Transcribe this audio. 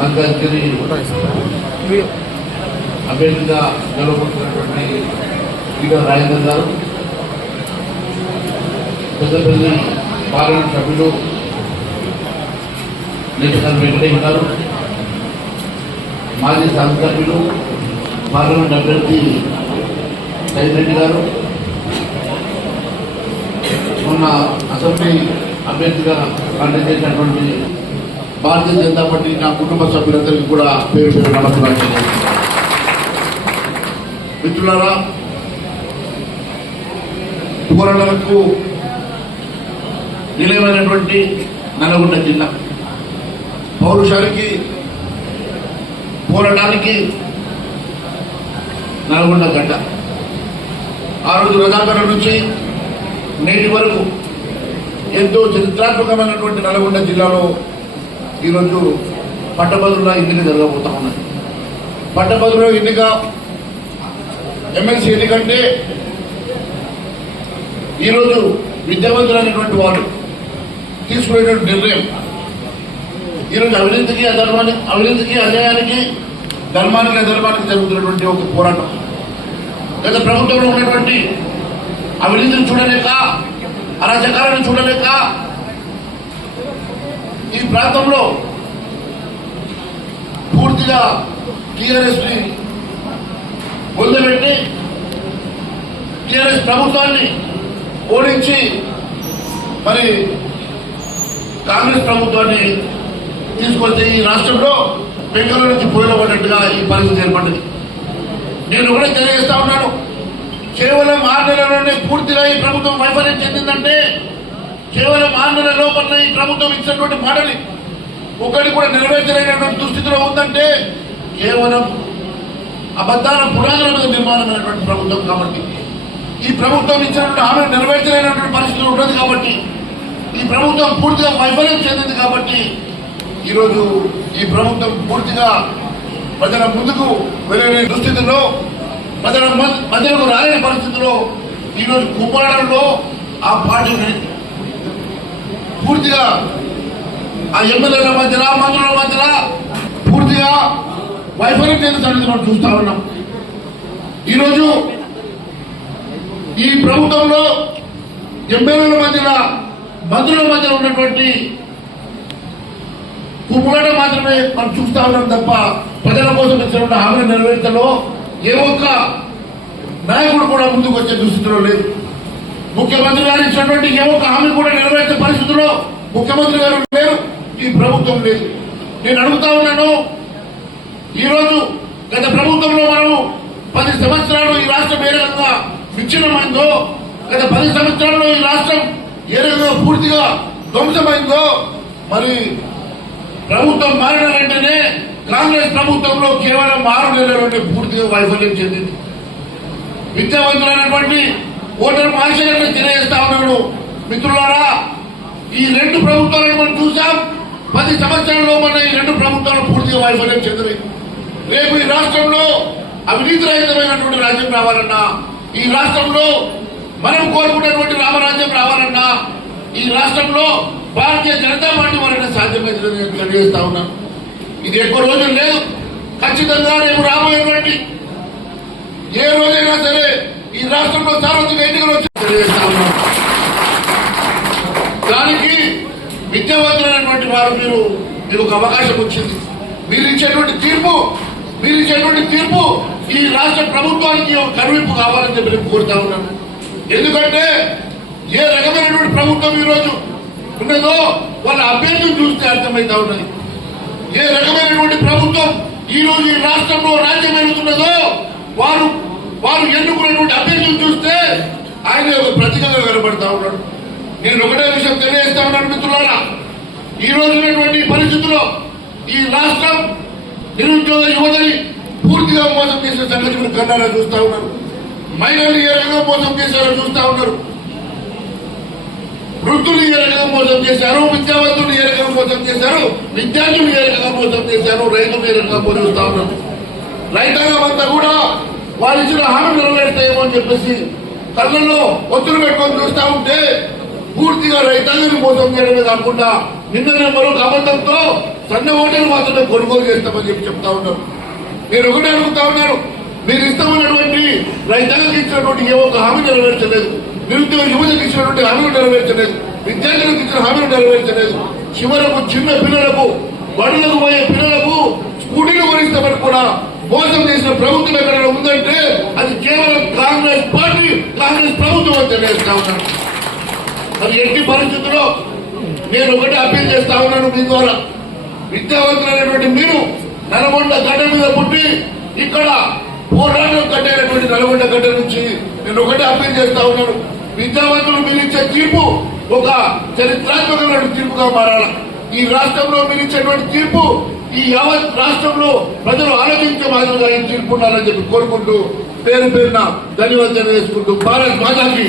మల్కాజ్గిరి అభ్యర్థిగా గెలుపొందినటువంటి శ్రీగారు రాజేందర్ గారు, పెద్దపల్లి పార్లమెంట్ సభ్యులు నేషనల్ వెంకటేష్ గారు, మాజీ శాసనసభ్యులు పార్లమెంట్ అభ్యర్థి సైదిరెడ్డి గారు, మొన్న అసెంబ్లీ అభ్యర్థిగా కంటెస్ట్ చేసినటువంటి భారతీయ జనతా పార్టీ నా కుటుంబ సభ్యులందరికీ కూడా పేరు పేరు నమస్కారం. మిత్రులారా, పోరాటాలకు నిలయమైనటువంటి నల్గొండ జిల్లా, పౌరుషానికి పోరాటానికి నల్గొండ గడ్డ. ఆ రోజు రజాకారుల నుంచి నేటి వరకు ఎంతో చరిత్రాత్మకమైనటువంటి నల్గొండ జిల్లాలో ఈరోజు పట్టభద్రుల ఎన్నిక జరగబోతా ఉన్నది. పట్టభద్రుల ఎన్నిక, ఎమ్మెల్సీ ఎన్నికంటే ఈరోజు విద్యావంతులైనటువంటి వాళ్ళు తీసుకునేటువంటి నిర్ణయం. ఈరోజు అవినీతికి అన్యాయానికి, ధర్మానికి అధర్మానికి జరుగుతున్నటువంటి ఒక పోరాటం. గత ప్రభుత్వంలో ఉన్నటువంటి అవినీతిని చూడలేక, అరాచకాలను చూడలేక ఈ ప్రాంతంలో పూర్తిగా టీఆర్ఎస్ ని వదిలిపెట్టి టీఆర్ఎస్ ప్రభుత్వాన్ని ఓడించి మరి కాంగ్రెస్ ప్రభుత్వాన్ని తీసుకొస్తే ఈ రాష్ట్రంలో బెంగళూరు నుంచి పోయిన పడ్డట్టుగా ఈ పరిస్థితి ఏర్పడింది. నేను ఒకటే తెలియజేస్తా ఉన్నాను, కేవలం 6 నెలల్లోనే పూర్తిగా ఈ ప్రభుత్వం వైఫల్యం చెందిందంటే, కేవలం 6 నెలల లోపల ఈ ప్రభుత్వం ఇచ్చినటువంటి మాటని ఒకటి కూడా నెరవేర్చలేనటువంటి దుస్థితిలో ఉందంటే కేవలం అబద్ధాల పునాదుల మీద నిర్మాణమైనటువంటి ప్రభుత్వం కాబట్టి, ఈ ప్రభుత్వం ఇచ్చినటువంటి హామీని నెరవేర్చలేనటువంటి పరిస్థితులు ఉన్నది కాబట్టి, ఈ ప్రభుత్వం పూర్తిగా వైఫల్యం చెందింది కాబట్టి ఈరోజు ఈ ప్రభుత్వం పూర్తిగా ప్రజల ముందుకు వెళ్ళే దుస్థితిలో, ప్రజల మధ్యకు రాలేని పరిస్థితిలో ఈరోజు కుప్పడంలో ఆ పార్టీని పూర్తిగా ఆ ఎమ్మెల్యేల మధ్యన, మంత్రుల మధ్యన పూర్తిగా వైఫల్యం చెందుతారని మనం చూస్తా ఉన్నాం. ఈరోజు ఈ ప్రభుత్వంలో ఎమ్మెల్యేల మధ్యన, మంత్రుల మధ్యన ఉన్నటువంటి కుమ్మడం మాత్రమే మనం చూస్తా ఉన్నాం తప్ప ప్రజల కోసం ఇచ్చినటువంటి హామీని నెరవేర్చలో ఏ ఒక్క నాయకుడు కూడా ముందుకు వచ్చే దుస్థితిలో లేదు. ముఖ్యమంత్రి గారు ఇచ్చినటువంటి ఏ ఒక్క హామీ కూడా నెరవేర్చే పరిస్థితుల్లో ముఖ్యమంత్రి గారు లేరు, ఈ ప్రభుత్వం లేదు. నేను అడుగుతా ఉన్నాను, ఈరోజు గత ప్రభుత్వంలో మనం 10 సంవత్సరాలు ఈ రాష్ట్రం ఏ రకంగా విచ్ఛిన్నమైందో, గత 10 సంవత్సరాల్లో ఈ రాష్ట్రం ఏ రకంగా పూర్తిగా ధ్వంసమైందో, మరి ప్రభుత్వం మారిన వెంటనే కాంగ్రెస్ ప్రభుత్వంలో కేవలం 6 నెలల్లోనే పూర్తిగా వైఫల్యం చెందింది. విద్యావంతులైనటువంటి ఓటర్ మహాశయులను తెలియజేస్తా ఉన్నాడు. మిత్రులారా, ఈ 2 ప్రభుత్వాలను మనం చూసాం. 10 సంవత్సరాల్లో మన ఈ 2 ప్రభుత్వాలు పూర్తిగా వైఫల్యం చెందినాయి. రేపు ఈ రాష్ట్రంలో అవినీతి రహితమైనటువంటి రాజ్యం రావాలన్నా, ఈ రాష్ట్రంలో మనం కోరుకున్నటువంటి రామరాజ్యం రావాలన్నా, ఈ రాష్ట్రంలో భారతీయ జనతా పార్టీ వలన సాధ్యమైందని తెలియజేస్తా ఉన్నాను. ఇది ఎక్కువ రోజులు లేదు. ఖచ్చితంగా రేపు రాబోయేటువంటి ఏ రోజైనా సరే ఈ రాష్ట్రంలో సార్వత్రిక ఎన్నికలు వచ్చి తెలియజేస్తా ఉన్నాను. దానికి విద్యావంతులైనటువంటి వారు మీరు ఒక అవకాశం వచ్చింది. మీరు ఇచ్చేటువంటి తీర్పు ఈ రాష్ట్ర ప్రభుత్వానికి ఒక కనువిప్పు కావాలని చెప్పి నేను కోరుతా ఉన్నాను. ఎందుకంటే ఏ రకమైనటువంటి ప్రభుత్వం ఈరోజు ఉన్నదో వాళ్ళ అభ్యర్థులు చూస్తే అర్థమైతా ఉన్నది. ఏ రకమైనటువంటి ప్రభుత్వం ఈ రోజు ఈ రాష్ట్రంలో రాజ్యం ఎదుగుతున్నదో వారు ఎన్నుకున్నటువంటి అభ్యర్థులు చూస్తే ఆయన ఒక ప్రతీకగా కనబడతా ఉన్నాడు. నేను ఒకటే విషయం తెలియజేస్తా ఉన్నాను మిత్రులారా, ఈ రోజు ఉన్నటువంటి పరిస్థితుల్లో ఈ రాష్ట్రం నిరుద్యోగ యువతని పూర్తిగా మోసం చేసిన సంగతి మీరు కన్నారా చూస్తా ఉన్నారు. మహిళలు ఏ రకంగా మోసం చేశారో చూస్తా ఉన్నారు. వృద్ధులు ఏ రకంగా మోసం చేశారు, విద్యావంతులు ఏ రకంగా మోసం చేశారు, విద్యార్థులు ఏ రకంగా మోసం చేశారు, రైతులు ఏ రకంగా మోసంతా ఉన్నారు. రైతాంగం అంతా కూడా వాళ్ళు ఇచ్చిన హామీ నెరవేరుతాయేమో అని చెప్పేసి కళ్ళల్లో ఒత్తులు పెట్టుకొని చూస్తా ఉంటే పూర్తిగా రైతాంగాన్ని మోసం చేయడమే కాకుండా నిన్న మరొక అబద్ధంతో సన్న ఓటర్లు మాత్రమే కొనుగోలు చేస్తామని చెప్పి చెప్తా ఉన్నారు. నేను ఒకటే అడుగుతా ఉన్నాను, మీరు ఇస్తామన్నటువంటి రైతాంగం ఇచ్చినటువంటి ఏ ఒక్క హామీ నెరవేర్చలేదు, నిరుద్యోగ యువతకు ఇచ్చినటువంటి హామీలు నెరవేర్చలేదు, విద్యార్థులకు ఇచ్చిన హామీలు నెరవేర్చలేదు, చివరకు చిన్న పిల్లలకు బడులకు పోయే పిల్లలకు స్కూటీలు కొనిస్తామని కూడా మోసం చేసిన ప్రభుత్వం ఎక్కడ ఉందంటే అది కేవలం కాంగ్రెస్ పార్టీ, కాంగ్రెస్ ప్రభుత్వం అని తెలియజేస్తా ఉన్నాను. మరి ఎట్టి పరిస్థితుల్లో నేను ఒకటి అప్పీల్ చేస్తా ఉన్నాను మీ ద్వారా, విద్యావంతులైనటువంటి మీరు నల్గొండ గడ్డ మీద పుట్టి ఇక్కడ పోరాటం కట్టేటువంటి నల్గొండ గడ్డ నుంచి నేను ఒకటే అప్పీల్ చేస్తా ఉన్నాను, విద్యావంతులు మీరు ఇచ్చే తీర్పు ఒక చరిత్రాత్మకమైన తీర్పుగా మారాల. ఈ రాష్ట్రంలో మీరు ఇచ్చేటువంటి తీర్పు ఈ యావత్ రాష్ట్రంలో ప్రజలు ఆలోచించే మాదిరిగా ఈ తీర్పు ఉండాలని చెప్పి కోరుకుంటూ పేరు పేరున ధన్యవాదాలు తెలియజేసుకుంటూ భారత్ మాతాకి